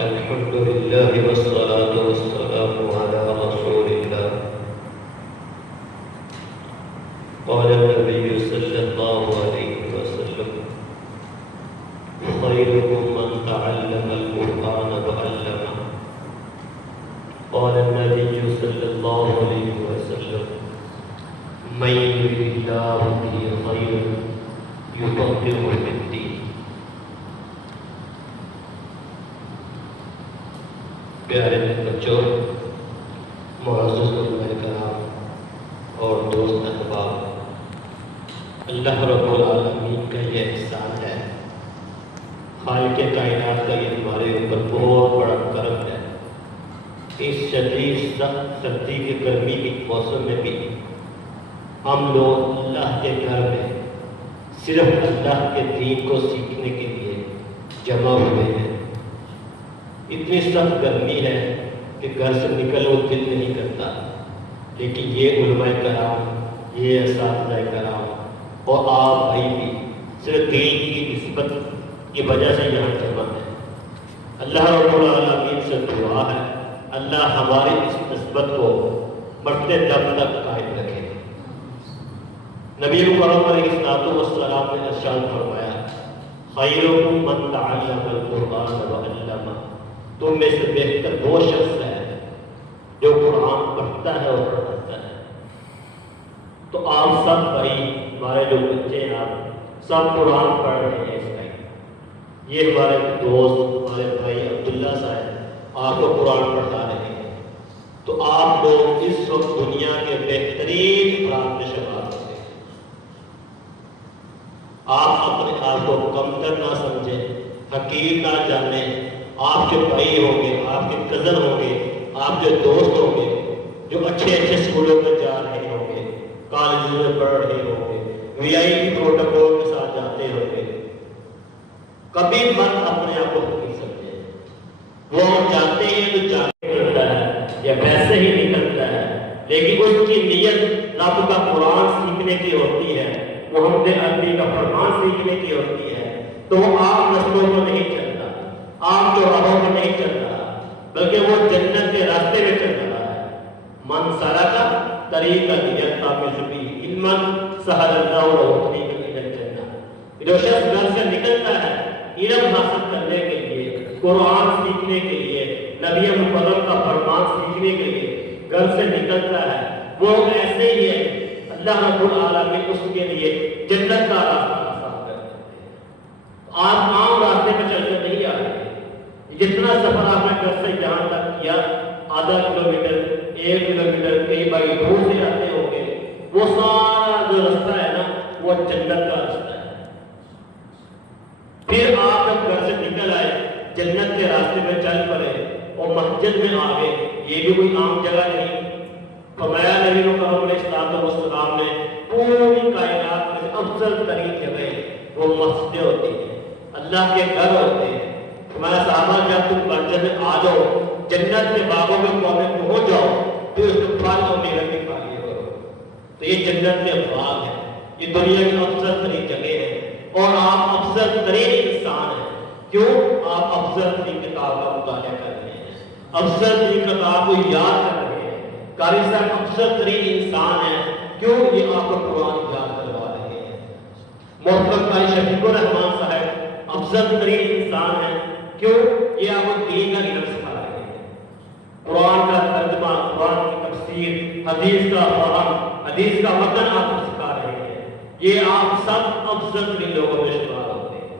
الحمد لله والصلاة والسلام على رسول الله. قال النبي صلى الله عليه وسلم: خيركم من تعلم القرآن وعلمه. قال النبي صلى الله عليه وسلم: من يرد الله به خيرا يفقهه في الدين. پیارے بچوں، معزز علماء کرام اور دوست احباب، اللہ رب العالمین کا یہ احسان ہے، خالق کائنات کا یہ ہمارے اوپر بہت بڑا کرم ہے۔ اس شدید سخت سردی کے گرمی کے موسم میں بھی ہم لوگ اللہ کے گھر میں صرف اللہ کے دین کو سیکھنے کے لیے جمع ہوئے ہیں۔ اتنی سخت گرمی ہے کہ گھر سے نکلو دل نہیں کرتا، لیکن یہ علماء کرام، یہ اساتذہ کرام اور آپ بھائی بھی صرف دین کی نسبت کی وجہ سے یہاں جمع ہیں۔ اللہ رب العالمین سے دعا ہے اللہ ہماری اس نسبت کو مرتے دم تک قائم رکھے۔ نبی کریم علیہ السلام نے ارشاد فرمایا: خیرکم من تعلم القرآن وعلمہ۔ تم میں سے بہتر وہ شخص ہے جو قرآن پڑھتا ہے اور پڑھاتا ہے۔ تو آپ سب بھائی، ہمارے جو بچے ہیں، آپ سب قرآن پڑھ رہے ہیں اس ٹائم۔ یہ ہمارے دوست، ہمارے بھائی عبداللہ صاحب آپ کو قرآن پڑھا رہے ہیں۔ تو آپ لوگ اس وقت دنیا کے بہترین افراد میں شمار ہوتے ہیں۔ آپ اپنے آپ کو کمتر نہ سمجھیں، حقیر نہ جانیں۔ آپ کے بھائی ہوں گے، آپ کے کزن ہوں گے، آپ کے دوست ہوں گے جو اچھے اچھے اسکولوں میں جا رہے ہوں گے، کالجوں میں پڑھ رہے ہوں گے، وی آئی پی پروٹوکول کے ساتھ جاتے ہوں گے۔ کبھی مت اپنے آپ کو حقیر سمجھیں۔ وہ جاتے ہیں تو جاتے کرتا ہے یا ویسے ہی نکلتا ہے، لیکن اس کی نیت رب کا قرآن سیکھنے کی ہوتی ہے، محمد عربی کا فرمان سیکھنے کی ہوتی ہے، تو وہ عام نسلوں کو نہیں چلتا، عام چوراہوں میں نہیں چل رہا، بلکہ وہ جنت کے راستے میں چل رہا ہے۔ من سلک طریق یلتمس به علما سہل اللہ لہ طریقا الی الجنہ۔ جو شخص گھر سے نکلتا ہے علم حاصل کرنے کے لیے، قرآن سیکھنے کے لیے، نبی مکرم کا فرمان سیکھنے کے لیے گھر سے نکلتا ہے، وہ ایسے ہی ہے اللہ رب العالمین اس کے لیے جنت کا راستہ آسان کر دیتے ہیں۔ آپ عام راستے پہ چل کر نہیں آ رہے۔ جتنا سفر آپ نے گھر سے یہاں تک کیا، آدھا کلومیٹر، 1 کلومیٹر، کئی بار دور سے آتے ہوں گے، وہ سارا جو رستہ ہے نا، وہ جنت کا رستہ ہے۔ پھر آپ جب گھر سے نکل آئے، جنت کے راستے میں چل پڑے اور مسجد میں آ گئے، یہ بھی کوئی عام جگہ نہیں۔ فرمایا نبی کریم علیہ السلام نے پوری کائنات میں افضل ترین جگہ وہ مسجد ہوتی ہے، اللہ کے گھر ہوتے ہیں۔ ہمارا صحابہ جب تم مسجد میں آ جاؤ، جنت کے باغوں میں کونے پہنچ جاؤ، پھر اس کو پھل اور میوے کی کھائی کرو۔ تو یہ جنت کے باغ ہے، یہ دنیا کی افضل ترین جگہ ہے، اور آپ افضل ترین انسان ہیں۔ کیوں؟ آپ افضل ترین کتاب کا مطالعہ کر رہے ہیں، افضل ترین کتاب کو یاد کر رہے ہیں۔ قاری صاحب افضل ترین انسان ہیں، کیوں؟ یہ آپ کو قرآن یاد کروا رہے ہیں۔ محترم قاری شفیق الرحمان صاحب افضل ترین انسان ہیں، کیوں؟ یہ آپ کو دین کا علم سکھا رہے ہیں، قرآن کا ترجمہ، قرآن کی تفسیر، حدیث کا فہم، حدیث کا متن آپ کو سکھا رہے ہیں۔ یہ آپ سب افضل ترین لوگوں میں شمار ہوتے ہیں۔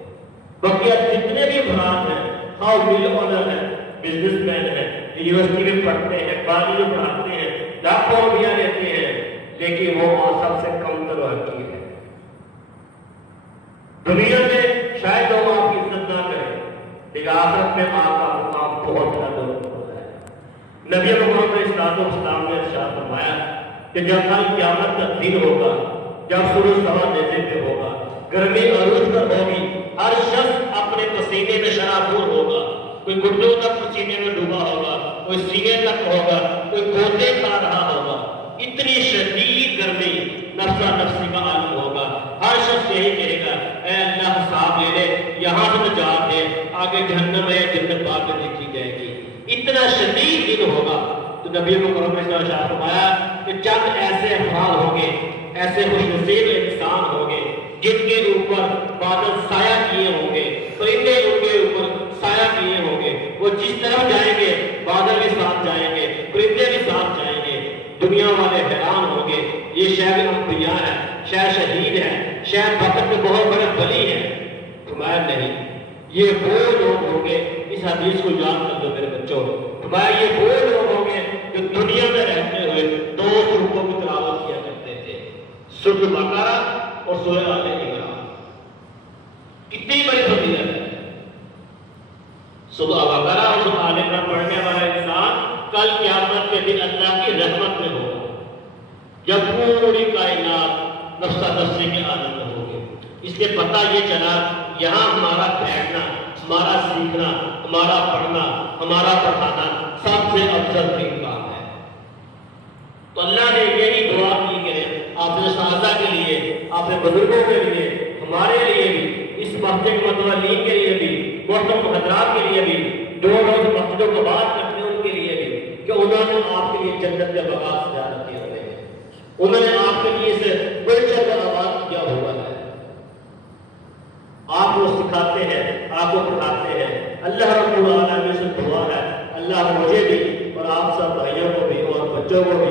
بقیہ جتنے بھی افراد ہیں، خواہ مل آنر ہیں، بزنس مین ہیں، یونیورسٹی میں پڑھتے ہیں، کالج میں پڑھاتے ہیں، لاکھوں روپیہ لیتے ہیں، لیکن وہ سب سے کم تر و حقیر ہے۔ دنیا میں شاید لوگ آپ کی عزت نہ کریں، لیکن آخرت میں آپ کا مقام بہت زیادہ ہوتا ہے۔ نبی محمد علیہ السلام نے ارشاد فرمایا کہ جب کل قیامت کا دن ہوگا، جب سورج سوا نیزے پہ ہوگا، گرمی عروج پر ہوگی، ہر شخص اپنے پسینے میں شرابور ہوگا، کوئی گھٹنوں تک پسینے میں ڈوبا ہوگا، کوئی سینے تک ہوگا، کوئی گوتے کھا رہا ہوگا۔ اتنی شدید گرمی، نفسا نفسی کا عالم ہوگا۔ ہر شخص یہی کہے گا، اے اللہ حساب لے لے، یہاں سے نجات دے، آگے جہنم ہے، جنت بعد میں دیکھی جائے۔ اتنا شدید دن ہوگا. تو نبی مکرم نے ارشاد فرمایا کہ چند ایسے افراد ہوں گے، ایسے خوش نصیب انسان ہوں گے جن کے اوپر بادل سایہ کیے ہوں گے، پرندے ان کے اوپر سایہ کیے ہوں گے. وہ جس طرف جائیں گے بادل بھی ساتھ جائیں گے، پرندے بھی ساتھ جائیں گے. دنیا والے حیران ہوں گے، یہ شاید انبیاء ہے، شاید شہید ہے، شاید وقت میں بہت بڑے ولی ہے. فرمایا نہیں، یہ وہ لوگ ہوں گے. اس حدیث کو یاد کر دو میرے بچوں. فرمایا یہ وہ لوگ ہوں گے جو دنیا میں رہتے ہوئے 2 سورتوں کی تلاوت کیا کرتے تھے، سورۃ بقرہ اور سورۃ آل عمران. کتنی بڑی فضیلت ہے. سورۃ بقرہ اور سورۃ آل عمران پڑھنے والا انسان کل قیامت کے دن اللہ کی رحمت میں ہوگا، جب پوری کائنات نفسہ نفسی کے عالم میں ہوگی. اس لیے پتہ یہ چلا یہاں ہمارا بیٹھنا، ہمارا سیکھنا، ہمارا پڑھنا، ہمارا پڑھانا سب سے افضل ترین کام ہے. تو اللہ نے یہی دعا کی کہ آپ نے اساتذہ کے لیے، آپ نے بزرگوں کے لیے، ہمارے لیے بھی، اس مسجد متولین کے لیے بھی، محترم حضرات کے لیے بھی، جو روز مسجدوں کو بات کرتے ہیں ان کے لیے بھی، کہ انہوں نے آپ کے لیے جنت کے باغات سجا رکھے ہوئے ہیں. انہوں نے آپ کے لیے اسے گلشن کا آباد کیا ہوا ہے. آپ کو سکھاتے ہیں، آپ کو پڑھاتے ہیں. اللہ رب العالمین سے دعا ہے اللہ مجھے بھی اور آپ سب بھائیوں کو بھی اور بچوں کو بھی